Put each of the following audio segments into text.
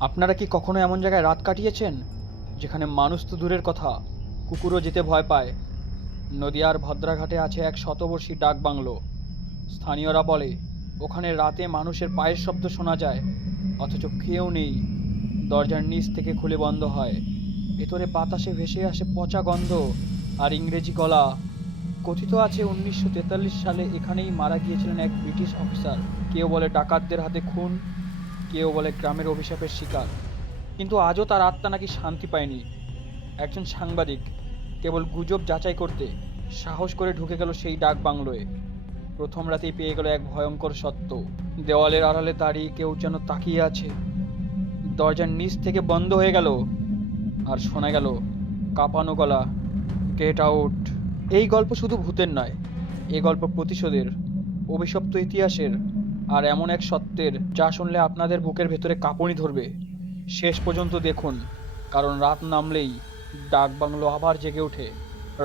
আপনারা কি কখনো এমন জায়গায় রাত কাটিয়েছেন যেখানে মানুষ তো দূরের কথা, কুকুরও যেতে ভয় পায়? নদিয়ার ভদ্রাঘাটে আছে এক শতবর্ষী ডাক বাংলো। স্থানীয়রা বলে ওখানে রাতে মানুষের পায়ের শব্দ শোনা যায়, অথচ কেউ নেই। দরজার নিচ থেকে খুলে বন্ধ হয়, ভেতরে বাতাসে ভেসে আসে পচা গন্ধ আর ইংরেজি গলা। কথিত আছে 1943 সালে এখানেই মারা গিয়েছিলেন এক ব্রিটিশ অফিসার। কেউ বলে ডাকাতদের হাতে খুন, কেউ বলে গ্রামের অভিশাপের শিকার। কিন্তু আজও তার আত্মা নাকি শান্তি পায়নি। একজন সাংবাদিক কেবল গুজব যাচাই করতে সাহস করে ঢুকে গেল সেই ডাক বাংলোয়। প্রথম রাতেই পেয়ে গেল এক ভয়ঙ্কর সত্য। দেওয়ালের আড়ালে দাঁড়িয়ে কেউ যেন তাকিয়ে আছে। দরজার নিচ থেকে বন্ধ হয়ে গেল, আর শোনা গেল কাঁপানো গলা, গেট আউট। এই গল্প শুধু ভূতের নয়, এই গল্প প্রতিশোধের, অভিশপ্ত ইতিহাসের, আর এমন এক সত্যের যা শুনলে আপনাদের বুকের ভেতরে কাঁপুনি ধরবে। শেষ পর্যন্ত দেখুন, কারণ রাত নামলেই ডাক বাংলো আবার জেগে ওঠে।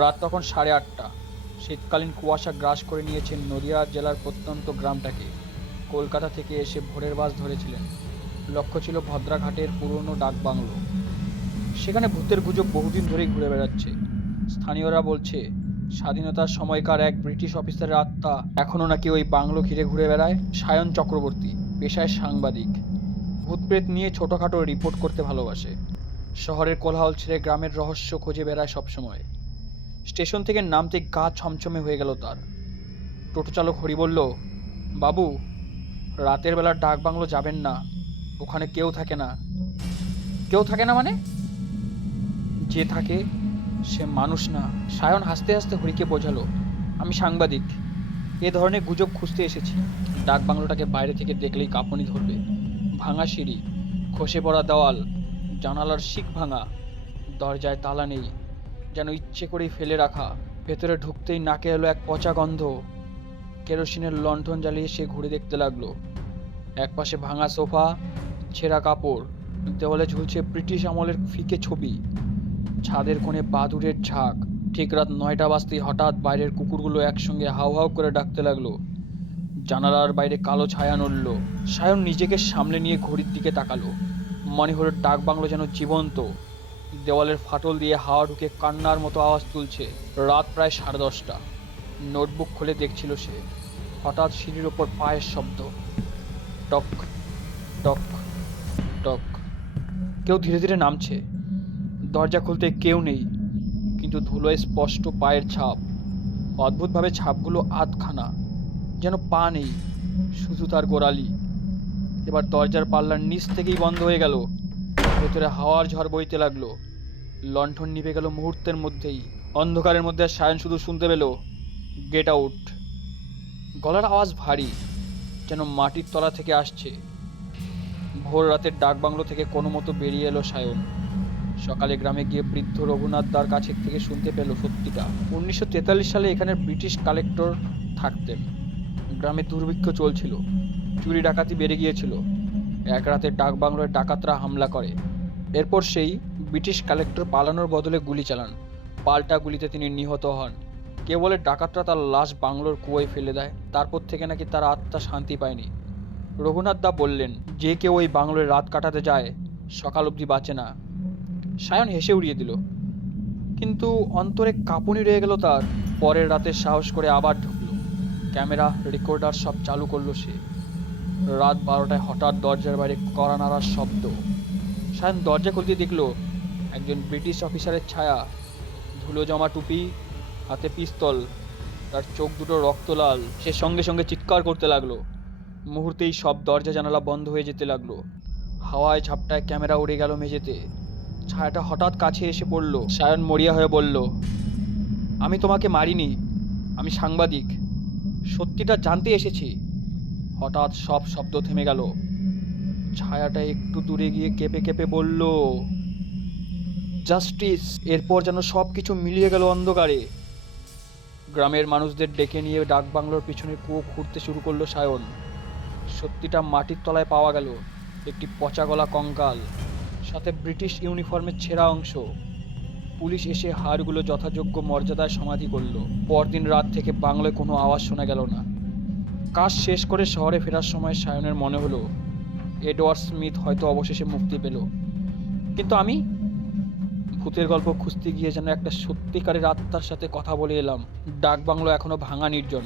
রাত তখন 8:30। শীতকালীন কুয়াশা গ্রাস করে নিয়েছে নদিয়া জেলার প্রত্যন্ত গ্রামটাকে। কলকাতা থেকে এসে ভোরের বাস ধরেছিলেন। লক্ষ্য ছিল ভদ্রাঘাটের পুরনো ডাক বাংলো। সেখানে ভূতের গুজব বহুদিন ধরেই ঘুরে বেড়াচ্ছে। স্থানীয়রা বলছে স্বাধীনতার সময়কার এক ব্রিটিশ অফিসারের আত্মা এখনও নাকি ওই বাংলো ঘিরে ঘুরে বেড়ায়। সায়ন চক্রবর্তী পেশায় সাংবাদিক, ভূতপ্রেত নিয়ে ছোটোখাটো রিপোর্ট করতে ভালোবাসে। শহরের কোলাহল ছেড়ে গ্রামের রহস্য খুঁজে বেড়ায় সবসময়। স্টেশন থেকে নামতে গা ছমছমে হয়ে গেল তার। টোটো চালক হরি বলল, বাবু, রাতের বেলা ডাক বাংলো যাবেন না, ওখানে কেউ থাকে না। কেউ থাকে না মানে? যে থাকে সে মানুষ না। সায়ন হাসতে হাসতে হরিকে বোঝালো, আমি সাংবাদিক, এ ধরনের গুজব খুঁজতে এসেছি। ডাক বাংলোটাকে বাইরে থেকে দেখলেই কাঁপুনি ধরবে। ভাঙা সিঁড়ি, খসে পড়া দেওয়াল, জানালার শিক ভাঙা, দরজায় তালা নেই, যেন ইচ্ছে করেই ফেলে রাখা। ভেতরে ঢুকতেই নাকে এলো এক পচা গন্ধ। কেরোসিনের লণ্ঠন জ্বালিয়ে সে ঘুরে দেখতে লাগলো। একপাশে ভাঙা সোফা, ছেঁড়া কাপড়, দেওয়ালে ঝুলছে ব্রিটিশ আমলের ফিকে ছবি। ছাদের কোণে বাদুড়ের ঝাঁক। ঠিক রাত 9টা বাজতেই হঠাৎ বাইরের কুকুরগুলো একসঙ্গে হাউ হাউ করে ডাকতে লাগলো। জানালার বাইরে কালো ছায়া নড়ল। সায়ন নিজেকে সামলে নিয়ে ঘড়ির দিকে তাকালো। মনে হলো ডাক বাংলো যেন জীবন্ত। দেওয়ালের ফাটল দিয়ে হাওয়া ঢুকে কান্নার মতো আওয়াজ তুলছে। রাত প্রায় 10:30। নোটবুক খুলে দেখছিল সে। হঠাৎ সিঁড়ির ওপর পায়ের শব্দ, টক টক টক। কেউ ধীরে ধীরে নামছে। দরজা খুলতে কেউ নেই, কিন্তু ধুলোয় স্পষ্ট পায়ের ছাপ। অদ্ভুতভাবে ছাপগুলো আধখানা, যেন পা নেই, শুধু তার গোড়ালি। এবার দরজার পাল্লার নিচ থেকেই বন্ধ হয়ে গেল। ভেতরে হাওয়ার ঝড় বইতে লাগলো। লণ্ঠন নিভে গেল মুহূর্তের মধ্যেই। অন্ধকারের মধ্যে সায়ন শুধু শুনতে পেল, গেট আউট। গলার আওয়াজ ভারী, যেন মাটির তলা থেকে আসছে। ভোর রাতের ডাক বাংলো থেকে কোনো মতো বেরিয়ে এলো সায়ন। সকালে গ্রামে গিয়ে বৃদ্ধ রঘুনাথ দার কাছের থেকে শুনতে পেল সত্যিটা। 1943 সালে এখানে ব্রিটিশ কালেক্টর থাকতেন। গ্রামে দুর্ভিক্ষ চলছিল, চুরি ডাকাতি বেড়ে গিয়েছিল। এক রাতে ডাক বাংলোয় ডাকাতরা হামলা করে। এরপর সেই ব্রিটিশ কালেক্টর পালানোর বদলে গুলি চালান। পাল্টা গুলিতে তিনি নিহত হন। কেউ বলে ডাকাতরা তার লাশ বাংলোর কুয়োয় ফেলে দেয়। তারপর থেকে নাকি তার আত্মা শান্তি পায়নি। রঘুনাথ দা বললেন, যে কেউ ওই বাংলোয় রাত কাটাতে যায় সকাল অবধি বাঁচে না। সায়ন হেসে উড়িয়ে দিল, কিন্তু অন্তরে কাঁপুনি রয়ে গেল তার। পরের রাতে সাহস করে আবার ঢুকলো। ক্যামেরা, রেকর্ডার সব চালু করলো সে। রাত 12টায় হঠাৎ দরজার বাইরে কড়া নাড়ার শব্দ। সায়ন দরজা খুলতে দেখলো একজন ব্রিটিশ অফিসারের ছায়া, ধুলো জমা টুপি, হাতে পিস্তল, তার চোখ দুটো রক্তলাল। সে সঙ্গে সঙ্গে চিৎকার করতে লাগলো। মুহূর্তেই সব দরজা জানালা বন্ধ হয়ে যেতে লাগলো। হাওয়ায় ঝাপটায় ক্যামেরা উড়ে গেল মেঝেতে। ছায়াটা হঠাৎ কাছে এসে পড়ল। সায়ন মরিয়া হয়ে বলল, আমি তোমাকে মারিনি, আমি সাংবাদিক, সত্যিটা জানতে এসেছি। হঠাৎ সব শব্দ থেমে গেল। ছায়াটা একটু দূরে গিয়ে কেঁপে কেঁপে বলল, জাস্টিস। এরপর যেন সব কিছু মিলিয়ে গেল অন্ধকারে। গ্রামের মানুষদের ডেকে নিয়ে ডাক বাংলোর পিছনে কুয়ো খুঁড়তে শুরু করলো সায়ন। সত্যিটা মাটির তলায় পাওয়া গেল। একটি পচা গলা কঙ্কাল, সাথে ব্রিটিশ ইউনিফর্মের ছেঁড়া অংশ। পুলিশ এসে হাড়গুলো যথাযোগ্য মর্যাদায় সমাধি করল। পরদিন রাত থেকে বাংলায় কোনো আওয়াজ শোনা গেল না। কাজ শেষ করে শহরে ফেরার সময় সায়নের মনে হলো এডওয়ার্ড স্মিথ হয়তো অবশেষে মুক্তি পেল, কিন্তু আমি ভূতের গল্প খুঁজতে গিয়ে যেন একটা সত্যিকারের আত্মার সাথে কথা বলে এলাম। ডাকবাংলো এখনো ভাঙা নির্জন,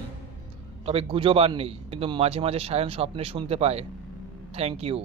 তবে গুজব আর নেই, কিন্তু মাঝে মাঝে সায়ন স্বপ্নে শুনতে পায়, থ্যাংক ইউ।